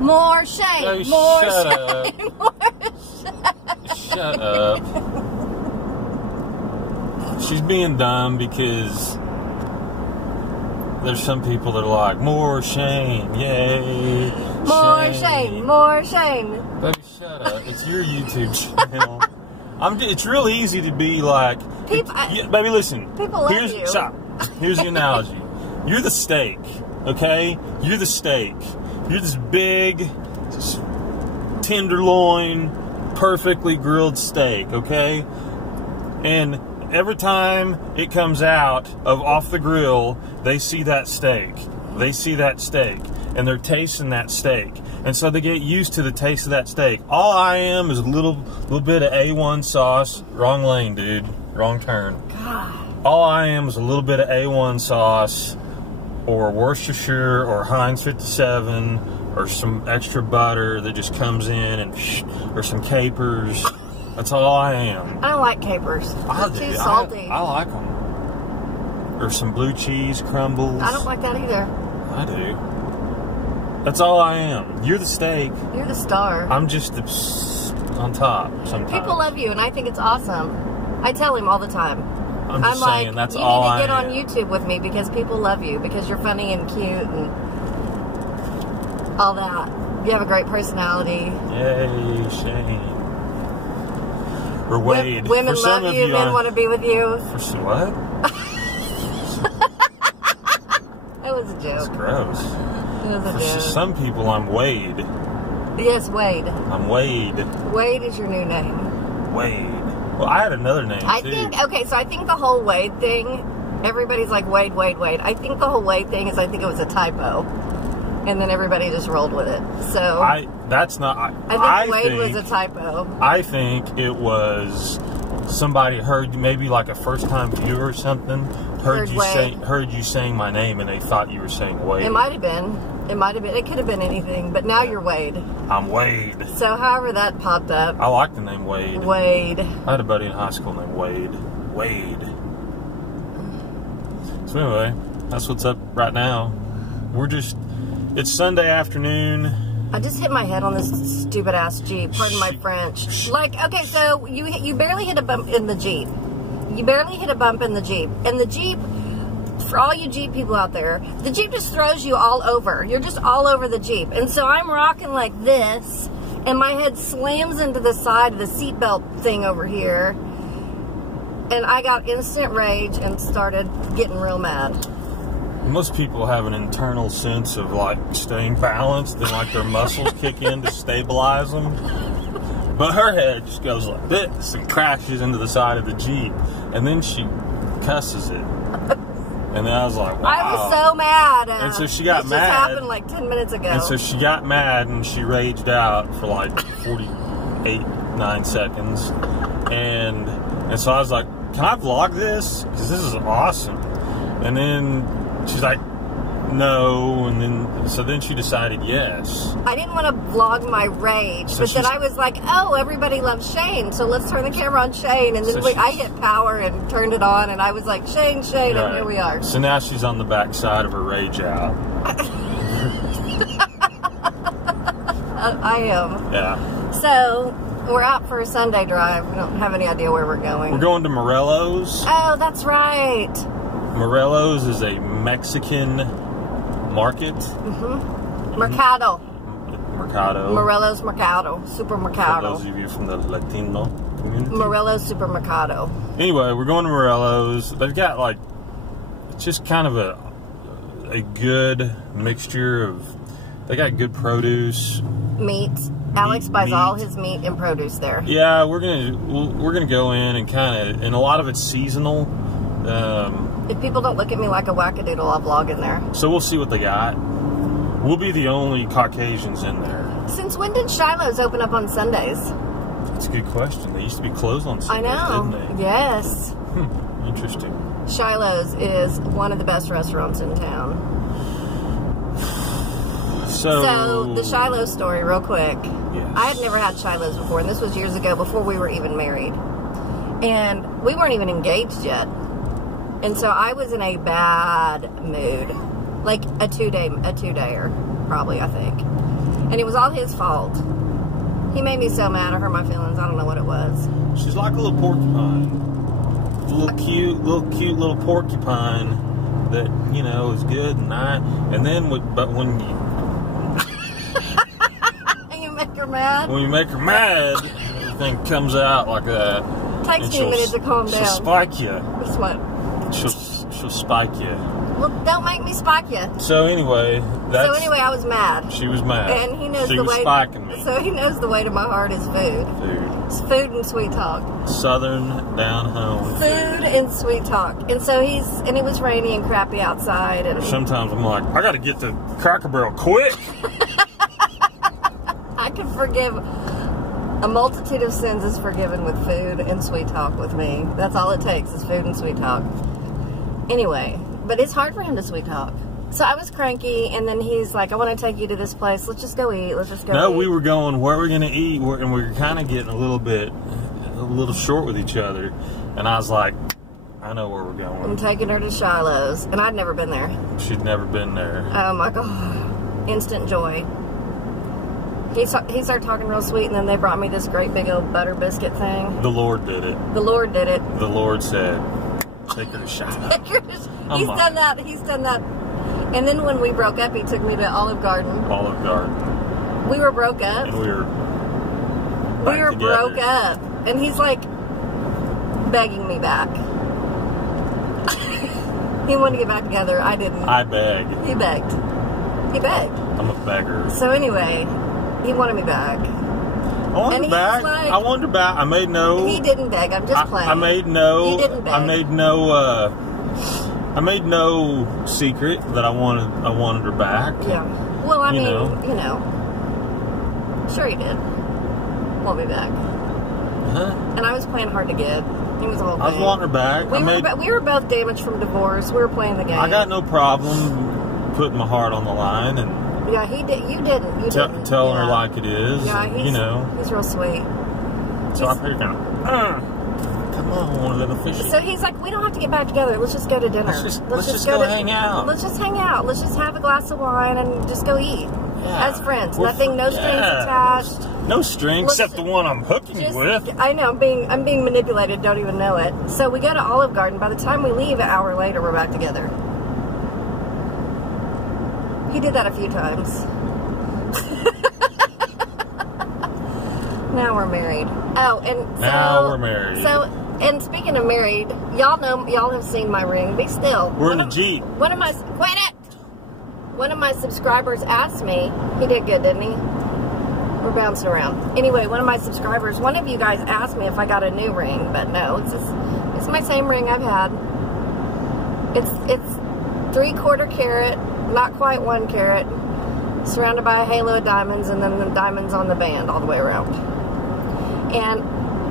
More shame. Oh, More shut shame. up. More shame. Shut up. She's being dumb because there's some people that are like, more shame, yay. More shame. More shame. Baby, shut up. It's your YouTube channel. It's real easy to be like, baby, listen. People love you. Stop. Here's the analogy. You're the steak, okay? You're the steak. You're this big, tenderloin, perfectly grilled steak, okay? And every time it comes out of off the grill, they see that steak. They see that steak. And they're tasting that steak. And so they get used to the taste of that steak. All I am is a little bit of A1 sauce. Wrong lane, dude. Wrong turn. God. All I am is a little bit of A1 sauce, or Worcestershire, or Heinz 57, or some extra butter that just comes in, and or some capers. That's all I am. I don't like capers. They're too salty. I like them. Or some blue cheese crumbles. I don't like that either. I do. That's all I am. You're the steak. You're the star. I'm just on top sometimes. People love you, and I think it's awesome. I tell him all the time. I'm just saying, like, that's all I am. You need to get on YouTube with me because people love you, because you're funny and cute and all that. You have a great personality. Yay, Shane. Or Wade. Women love you, men want to be with you. For what? That was a joke. That's gross. It was a joke. For some people, I'm Wade. Yes, Wade. I'm Wade. Wade is your new name. Wade. Well, I had another name, too. I think the whole Wade thing, everybody's like, Wade, Wade, Wade. I think the whole Wade thing is, I think it was a typo. And then everybody just rolled with it. So I think Wade was a typo. I think it was somebody heard, maybe like a first-time viewer or something, heard you saying my name, and they thought you were saying Wade. It might have been. It might have been. It could have been anything. But now you're Wade. I'm Wade. So however that popped up. I like the name Wade. Wade. I had a buddy in high school named Wade. Wade. So anyway, that's what's up right now. It's Sunday afternoon. I just hit my head on this stupid ass Jeep. Pardon my French. Like, okay, so you barely hit a bump in the Jeep. You barely hit a bump in the Jeep. And the Jeep, for all you Jeep people out there, the Jeep just throws you all over. You're just all over the Jeep. And so I'm rocking like this, and my head slams into the side of the seatbelt thing over here. And I got instant rage and started getting real mad. Most people have an internal sense of like staying balanced and like their muscles kick in to stabilize them. But her head just goes like this and crashes into the side of the Jeep. And then she cusses it. And then I was like, wow. I was so mad. And so she got mad. This just happened like 10 minutes ago. And so she got mad and she raged out for like 9 seconds. And so I was like, can I vlog this? Because this is awesome. And then she's like, no, and then she decided yes. I didn't want to vlog my rage, so but then I was like, oh, everybody loves Shane, so let's turn the camera on Shane. And then I hit power and turned it on, and I was like, Shane, Shane, and here we are. So now she's on the back side of her rage out. I am. Yeah. So we're out for a Sunday drive. We don't have any idea where we're going. We're going to Morello's. Oh, that's right. Morello's is a Mexican market. Mm-hmm. Mercado. Morello's Mercado. Supermercado. For those of you from the Latino community. Morello's Supermercado. Anyway, we're going to Morello's. They've got like, just kind of a good mixture of, they got good produce. Meat. Alex buys all his meat and produce there. Yeah, we're gonna go in and kind of, and a lot of it's seasonal. If people don't look at me like a wackadoodle, I'll vlog in there. So we'll see what they got. We'll be the only Caucasians in there. Since when did Shiloh's open up on Sundays? That's a good question. They used to be closed on Sundays, didn't they? Yes. Interesting. Shiloh's is one of the best restaurants in town. So the Shiloh story, real quick. Yes. I had never had Shiloh's before, and this was years ago, before we were even married. And we weren't even engaged yet. And so I was in a bad mood. Like a two-dayer, probably, I think. And it was all his fault. He made me so mad. I hurt my feelings. I don't know what it was. She's like a little porcupine. A little cute little porcupine that, you know, is good and nice. And then, but when you... you make her mad? When you make her mad, everything comes out like that. Takes me a minute to calm down. She'll spike you. What's what? She'll spike you. Well, don't make me spike you. So anyway, I was mad. She was mad. And he knows she the was way. Spiking me. So he knows the way to my heart is food. It's food and sweet talk. Southern down home. Food and sweet talk. And so and it was rainy and crappy outside. And sometimes I'm like, I got to get to Cracker Barrel quick. I can forgive. A multitude of sins is forgiven with food and sweet talk with me. That's all it takes is food and sweet talk. Anyway, but it's hard for him to sweet talk. So I was cranky, and then he's like, I want to take you to this place. Let's just go eat. Let's just go eat. We were going, where we're going to eat, and we were kind of getting a little short with each other. And I was like, I know where we're going. I'm taking her to Shiloh's, and I'd never been there. She'd never been there. Oh my God. Instant joy. He started talking real sweet, and then they brought me this great big old butter biscuit thing. The Lord did it. The Lord did it. The Lord said, take her to Shiloh. He's done that. He's done that. And then when we broke up, he took me to Olive Garden. Olive Garden. We were broke up. And we were broke up. And he's like begging me back. He wanted to get back together. I didn't. I begged. He begged. He begged. I'm a beggar. So anyway, he wanted me back. I wanted her back. Like, I wanted her back. I made no... He didn't beg. I'm just playing. I made no... He didn't beg. I made no secret that I wanted her back. Yeah. Well, I mean, you know. Sure he did. Want me back. Huh? And I was playing hard to get. He was all I was wanting her back. We were both damaged from divorce. We were playing the game. I got no problem putting my heart on the line and... Yeah, he did. You didn't. You didn't. Telling her like it is. Yeah, he's real sweet. So I figured, come on, little fishy. So he's like, we don't have to get back together. Let's just go to dinner. Let's just go hang out. Let's just hang out. Let's just have a glass of wine and just go eat. Yeah. As friends. No strings attached. No strings except the one I'm hooking you with. I know. I'm being manipulated. Don't even know it. So we go to Olive Garden. By the time we leave, an hour later, we're back together. He did that a few times. Now we're married. Oh, and so... Now we're married. So, and speaking of married, y'all have seen my ring. Be still. We're in a Jeep. Quit it! One of my subscribers asked me, he did good, didn't he? We're bouncing around. Anyway, one of you guys asked me if I got a new ring, but no, it's my same ring I've had. It's 3/4 carat. Not quite 1 carat, surrounded by a halo of diamonds, and then the diamonds on the band all the way around. And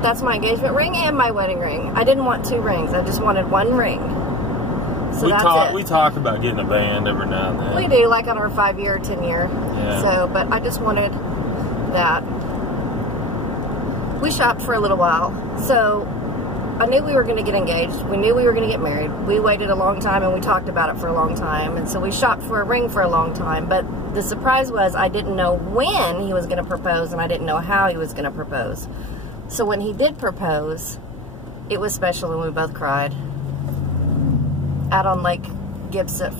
that's my engagement ring and my wedding ring. I didn't want 2 rings. I just wanted 1 ring. So we talk about getting a band every now and then. We do, like on our 5-year or 10-year. Yeah. So, but I just wanted that. We shopped for a little while. So I knew we were going to get engaged. We knew we were going to get married. We waited a long time, and we talked about it for a long time. And so we shopped for a ring for a long time. But the surprise was I didn't know when he was going to propose, and I didn't know how he was going to propose. So when he did propose, it was special, and we both cried. Out on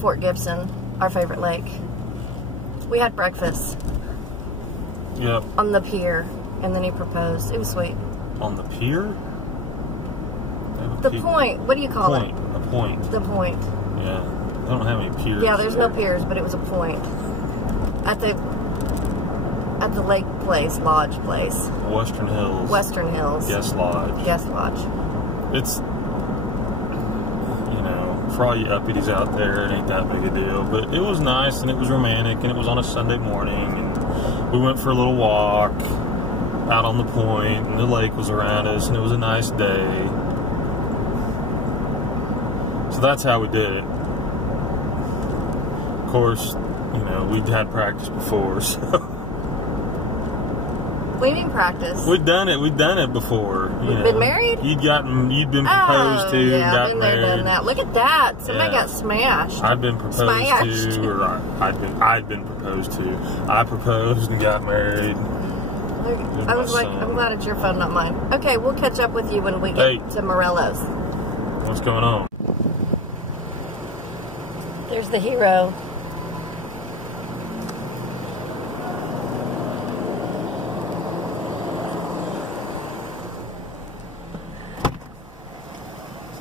Fort Gibson, our favorite lake. We had breakfast. Yep. On the pier, and then he proposed. It was sweet. On the pier? The point. What do you call it? A point. The point. Yeah. They don't have any piers. Yeah, there's no piers, but it was a point. At the lake place, lodge place. Western Hills. Western Hills. Guest Lodge. Guest Lodge. It's, for all you uppity out there, it ain't that big a deal. But it was nice, and it was romantic, and it was on a Sunday morning, and we went for a little walk out on the point, and the lake was around us, and it was a nice day. So that's how we did it. Of course, we'd had practice before, so. Swimming practice. We've done it. We've done it before. You've been married? You'd been proposed to, yeah, got been married. there, done that. Look at that. Somebody got smashed. I'd been proposed to, or I'd been proposed to. I proposed and got married. I was like, I'm glad it's your phone, not mine. Okay, we'll catch up with you when we get to Morello's. What's going on? There's the hero.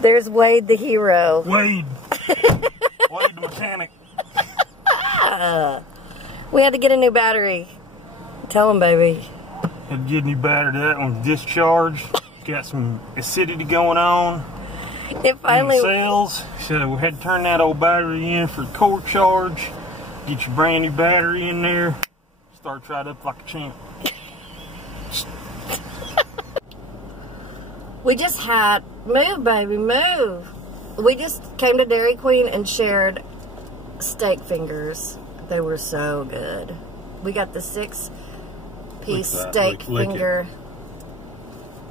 There's Wade the hero. Wade. Wade the mechanic. We had to get a new battery. Tell him, baby. Had to get a new battery. That one's discharged. Got some acidity going on. It finally. Sales. So we had to turn that old battery in for core charge. Get your brand new battery in there. Starts right up like a champ. We just had, move baby, move. We just came to Dairy Queen and shared steak fingers. They were so good. We got the 6-piece steak finger.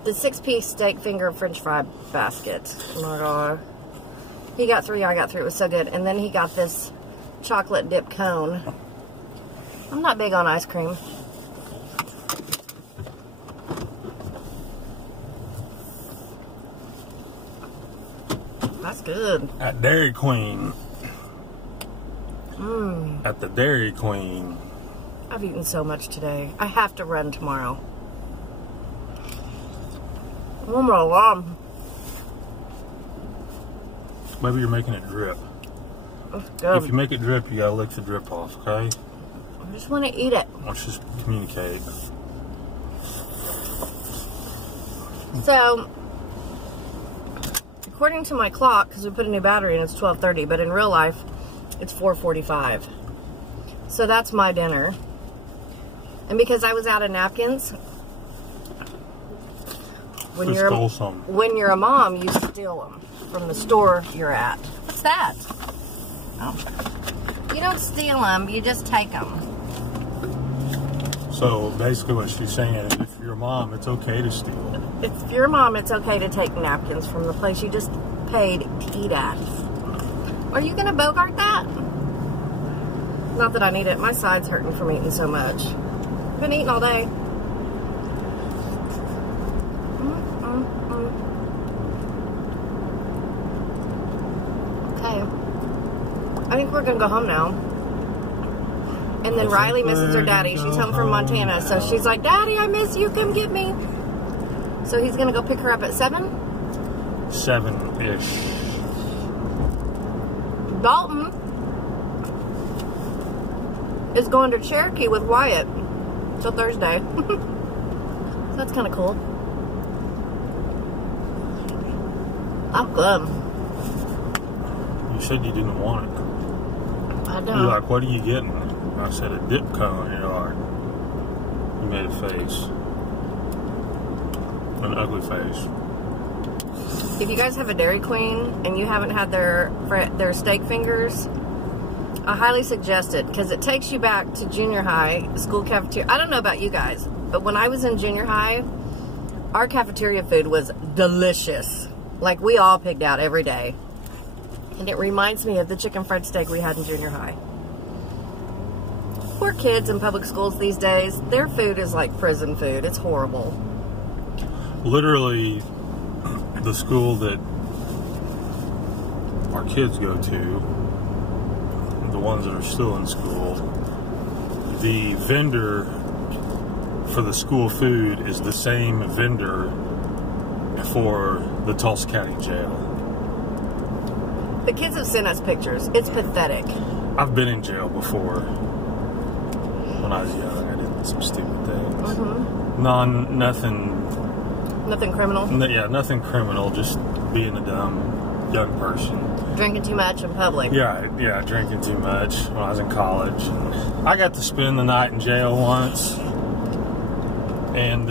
The 6-piece steak finger French fry basket. Oh my God. He got 3, I got 3. It was so good. And then he got this chocolate dip cone. I'm not big on ice cream. That's good. At Dairy Queen. At the Dairy Queen. I've eaten so much today. I have to run tomorrow. Oh my God. Maybe you're making it drip. If you make it drip, you gotta lick the drip off, okay? I just want to eat it. Let's just communicate. So, according to my clock, because we put a new battery in, it's 12:30, but in real life, it's 4:45. So that's my dinner. And because I was out of napkins, when you're a mom, you steal them from the store you're at. What's that? Oh. You don't steal them, you just take them. So basically what she's saying is if you're a mom, it's okay to steal. If you're a mom, it's okay to take napkins from the place you just paid to eat at. Are you going to Bogart that? Not that I need it. My side's hurting from eating so much. Been eating all day. Okay. I think we're going to go home now. And then Riley misses her daddy. She's home from Montana. So she's like, Daddy, I miss you. Come get me. So he's going to go pick her up at 7? 7-ish. Dalton is going to Cherokee with Wyatt till Thursday. So that's kind of cool. I'm good. You said you didn't want it. I don't. You're like, what are you getting? I said a dip cone. You're like, you made a face. An ugly face. If you guys have a Dairy Queen and you haven't had their steak fingers, I highly suggest it because it takes you back to junior high, school cafeteria. I don't know about you guys, but when I was in junior high, our cafeteria food was delicious. Like we all pigged out every day. And it reminds me of the chicken fried steak we had in junior high. Poor kids in public schools these days, their food is like prison food. It's horrible. Literally, the school that our kids go to, the ones that are still in school, the vendor for the school food is the same vendor for the Tulsa County Jail. The kids have sent us pictures. It's pathetic. I've been in jail before. When I was young, I did some stupid things. Nothing criminal? Yeah, nothing criminal, just being a dumb young person. Drinking too much in public. Yeah, drinking too much when I was in college. And I got to spend the night in jail once. And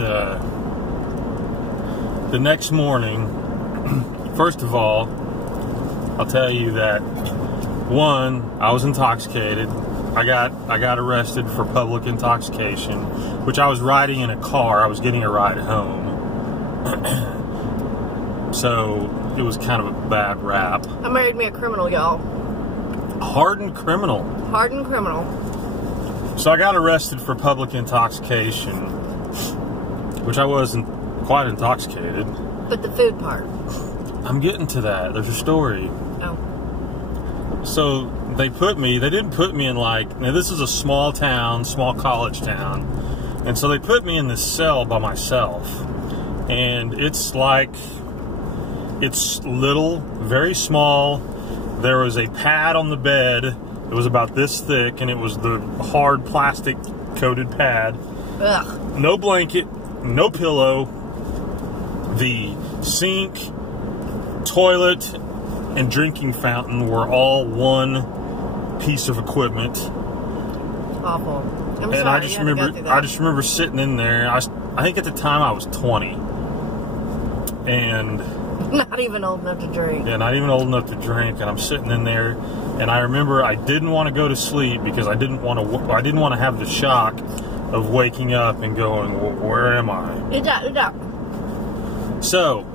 the next morning, first of all, I'll tell you that, one, I was intoxicated. I got arrested for public intoxication, which I was riding in a car. I was getting a ride home. So it was kind of a bad rap. I married me a criminal, y'all. Hardened criminal. Hardened criminal. So I got arrested for public intoxication, which I wasn't quite intoxicated. But the food part. I'm getting to that. There's a story. Oh. So they didn't put me in now this is a small town, small college town. And so they put me in this cell by myself. And it's little, very small. There was a pad on the bed. It was about this thick, and it was the hard plastic coated pad. Ugh. No blanket, no pillow. The sink, toilet, and drinking fountain were all one piece of equipment. Awful. I'm And sorry. I just remember sitting in there. I think at the time I was 20, and not even old enough to drink. Yeah, not even old enough to drink. And I'm sitting in there, and I remember I didn't want to go to sleep because I didn't want to have the shock of waking up and going, well, where am I? Good job. So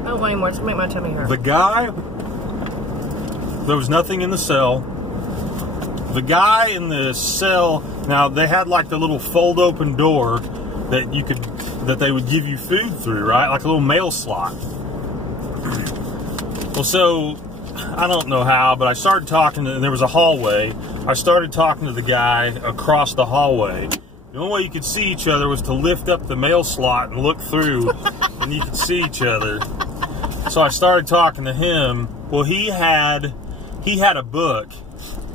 I don't want any more. It's going to make my tummy hurt. the guy, there was nothing in the cell. The guy in the cell, now they had the little fold open door that they would give you food through, right? Like a little mail slot. Well, so I don't know how, but I started talking and there was a hallway. I started talking to the guy across the hallway. The only way you could see each other was to lift up the mail slot and look through, and you could see each other. So I started talking to him. Well, he had a book,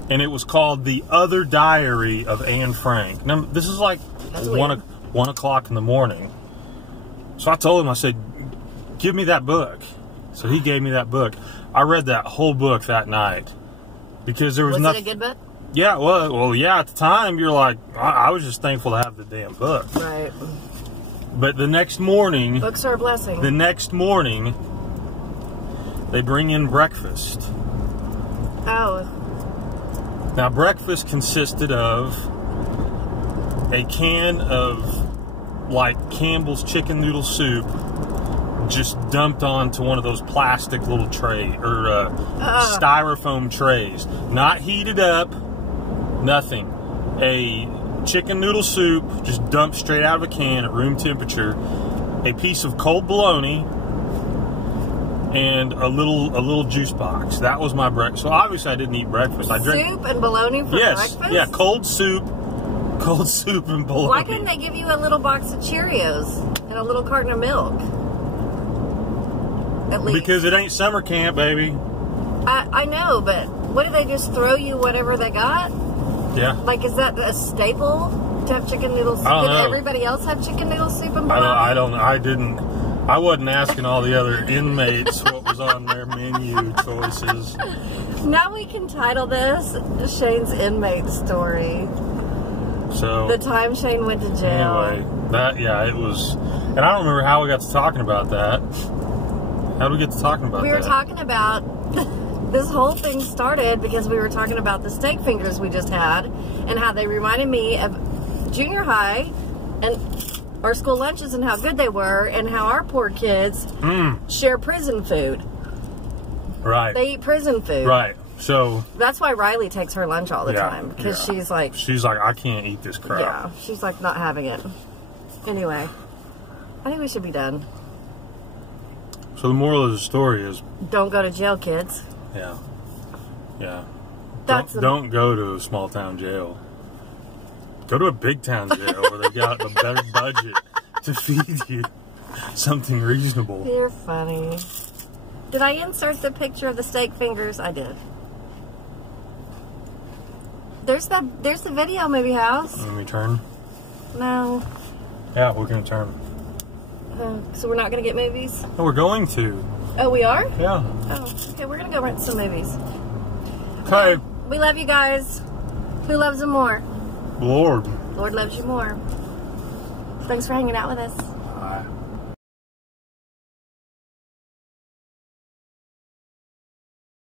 and it was called The Other Diary of Anne Frank. Now, this is like 1 o'clock in the morning. So I told him, I said, give me that book. So he gave me that book. I read that whole book that night because there was nothing. Was it a good book? Yeah, well, yeah. At the time, you're like, I was just thankful to have the damn book. Right. But the next morning, books are a blessing. The next morning, they bring in breakfast. Oh. Now, breakfast consisted of a can of Campbell's chicken noodle soup, just dumped onto one of those plastic little styrofoam trays, not heated up. Nothing. A chicken noodle soup, just dumped straight out of a can at room temperature. A piece of cold bologna, and a little juice box. That was my breakfast. So obviously I didn't eat breakfast. I drank soup and bologna for breakfast? Yeah, cold soup and bologna. Why couldn't they give you a little box of Cheerios and a little carton of milk? At least. Because it ain't summer camp, baby. I know, but what, do they just throw you whatever they got? Yeah. Is that a staple to have chicken noodle soup? I don't know. Did everybody else have chicken noodle soup and bologna? I wasn't asking all the other inmates what was on their menu choices. Now we can title this Shane's inmate story. So the time Shane went to jail. Anyway, it was, and I don't remember how we got to talking about that. How did we get to talking about that? We were talking about, this whole thing started because we were talking about the steak fingers we just had and how they reminded me of junior high and our school lunches and how good they were and how our poor kids share prison food. Right. They eat prison food. Right. So that's why Riley takes her lunch all the time, because she's like, I can't eat this crap. Yeah, she's like not having it. Anyway, I think we should be done. So the moral of the story is, don't go to jail, kids. Yeah. Don't go to a small town jail. Go to a big town jail where they got a better budget to feed you something reasonable. You're funny. Did I insert the picture of the steak fingers? I did. There's the video, Movie House. Let me turn. No. Yeah, we're gonna turn. So we're not gonna get movies? No, we're going to. Oh, we are? Yeah. Oh, okay. We're gonna go rent some movies. Okay. We love you guys. Who loves them more? Lord. Lord loves you more. Thanks for hanging out with us. Bye.